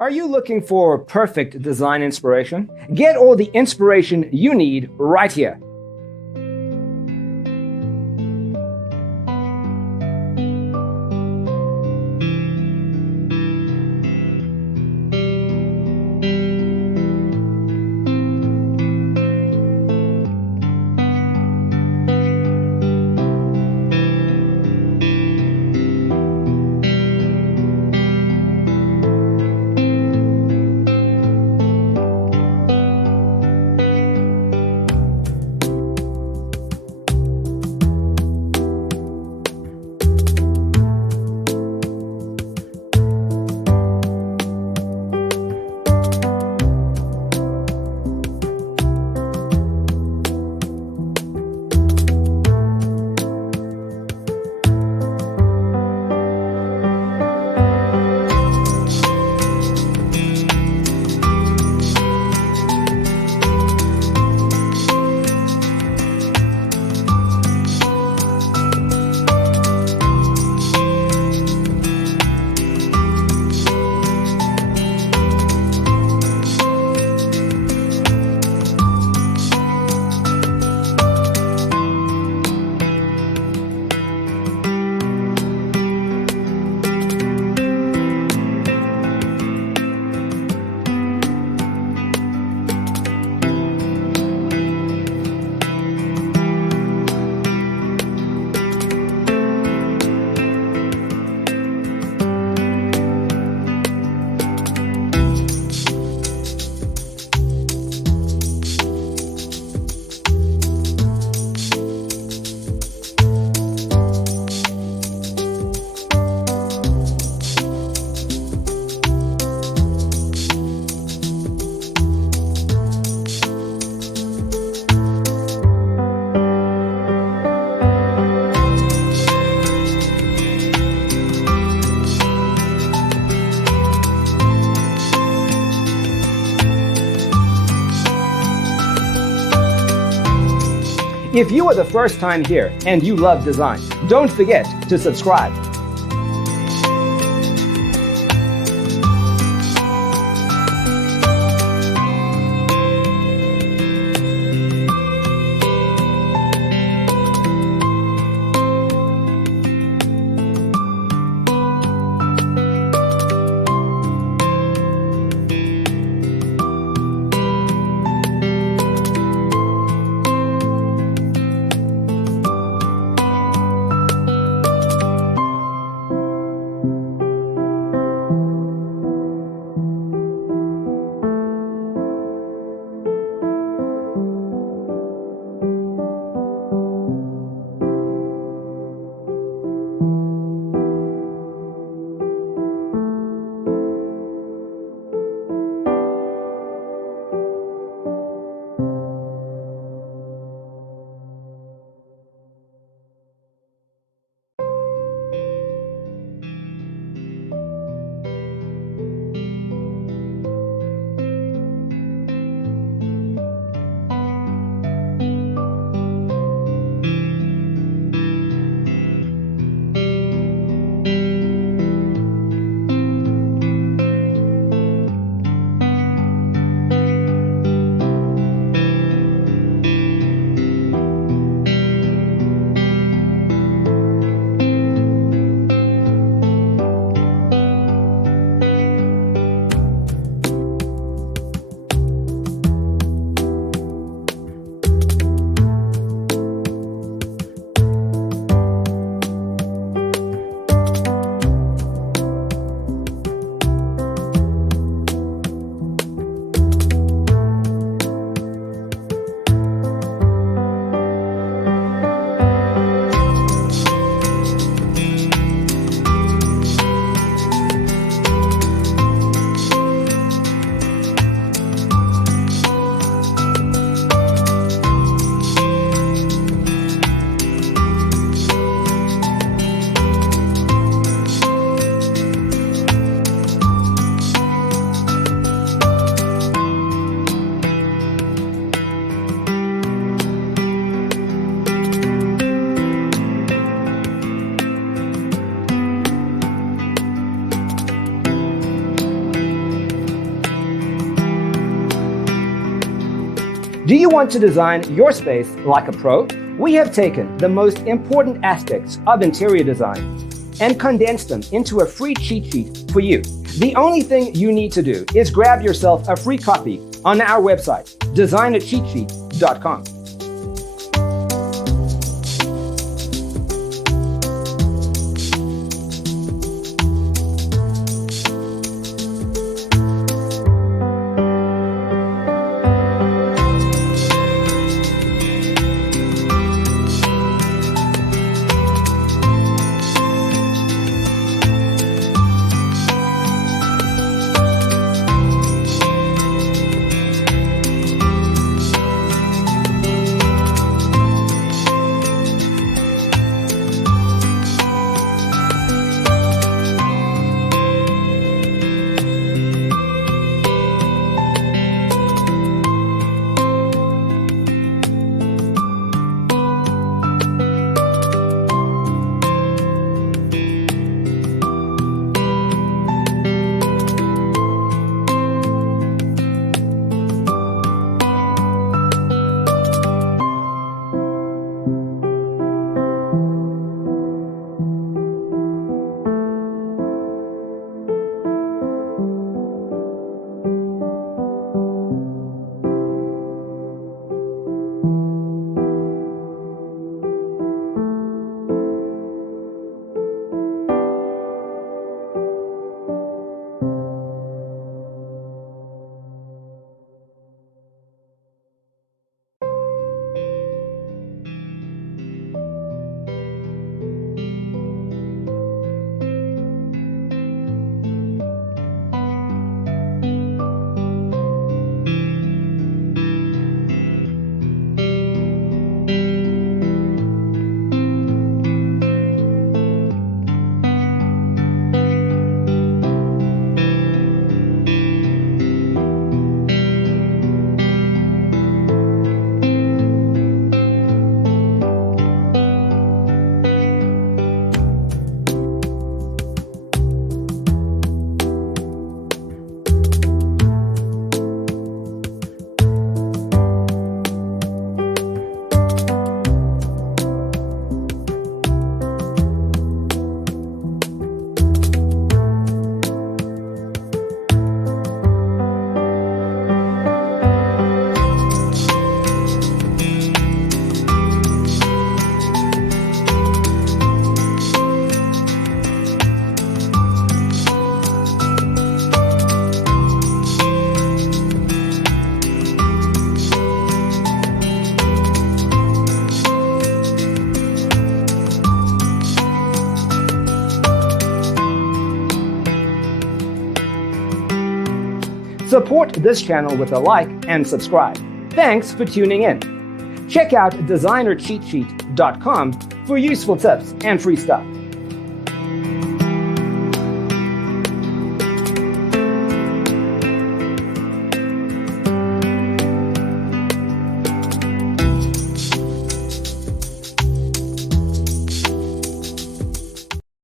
Are you looking for perfect design inspiration? Get all the inspiration you need right here. If you are the first time here and you love design, don't forget to subscribe. Do you want to design your space like a pro? We have taken the most important aspects of interior design and condensed them into a free cheat sheet for you. The only thing you need to do is grab yourself a free copy on our website, designercheatsheet.com. Support this channel with a like and subscribe. Thanks for tuning in. Check out designercheatsheet.com for useful tips and free stuff.